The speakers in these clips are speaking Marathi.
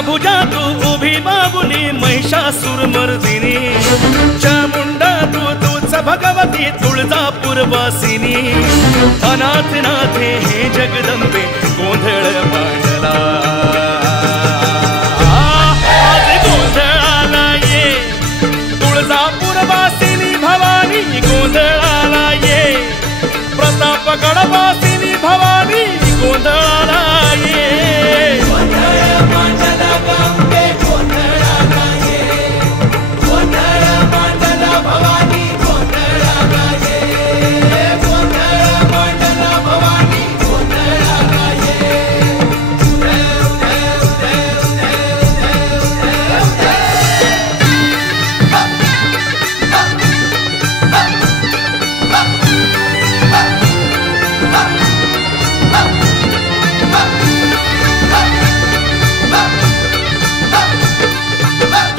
अष्टभुजा तू उभी बाबुली महिषासुर मर्दिनी चामुंडा तूच भगवती तुळजापूर वासिनी अनाथ नाथे हे जगदंबे गोंधळ मांडला आज गोंधळाला ये तुळजापूर वासिनी भवानी गोंधळाला ये प्रतापगड वासिनी भवानी गोंधळाला ये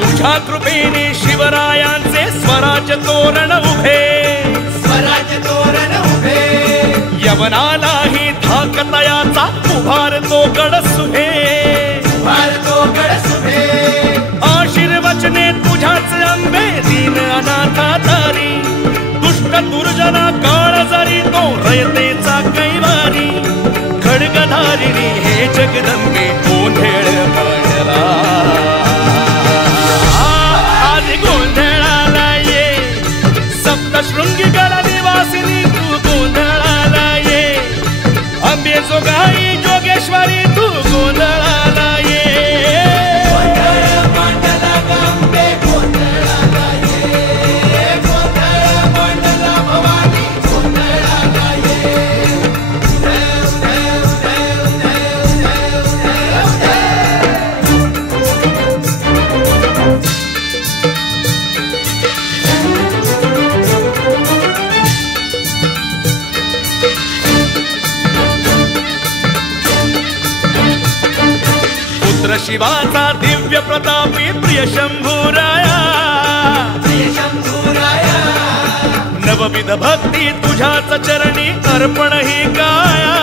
तुझ्या कृपेने शिवरायांचे स्वराज्य तोरण उभे यवनालाही धाकतयाचा उभारतो गड सुभे आशीर्वचने तुझ्याच अंबे दीन अनाथा तारी दुष्ट दुर्जना काळ जरी तो रयतेचा कैवारी खड्गधारिणी हे जगदंबे गोंधळ मांडला गोंधळाला ये सप्तशृंगी गड निवासिनी तू गोंधळाला ये अंबे जोगाई जोगेश्वरी तू गोंधळाला ये शिवाचा दिव्य प्रतापी प्रिय शंभूराया नवविध भक्ती तुझ्याच चरणी अर्पण ही काया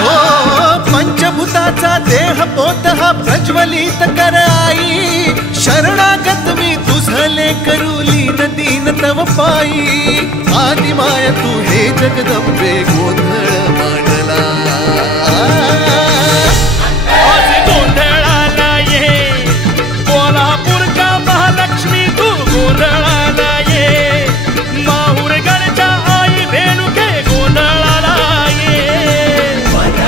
हो पंचभूताचा देह पोत हा प्रज्वलित कर आई शरणागत मी तुझले करुली दीन तव पायी आदिमाय तू हे जगदंबे गोंधळ मांडला महालक्ष्मी तू गोंधळाला ये माहुरगडच्या आई रेणुके गोंधळाला ये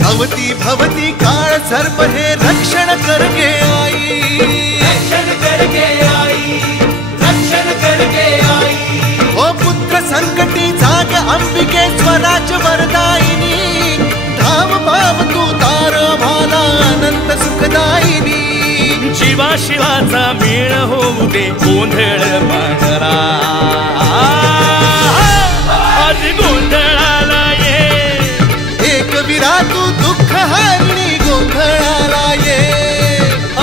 भवती भवती काळ सर्प हे रक्षण करके आई ओ पुत्र संकटी जाग अंबिके स्वराज वरदायिनी धाम भाव तू तार भाला अनंत सुखदायिनी जीवा शिवाचा मेळ होऊ दे गोंधळ मांडला आज गोंधळाला ये एक विरा तू दुःख हारिणी गोंधळाला ये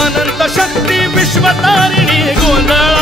अनंत शक्ती विश्वतारिणी गोंधळ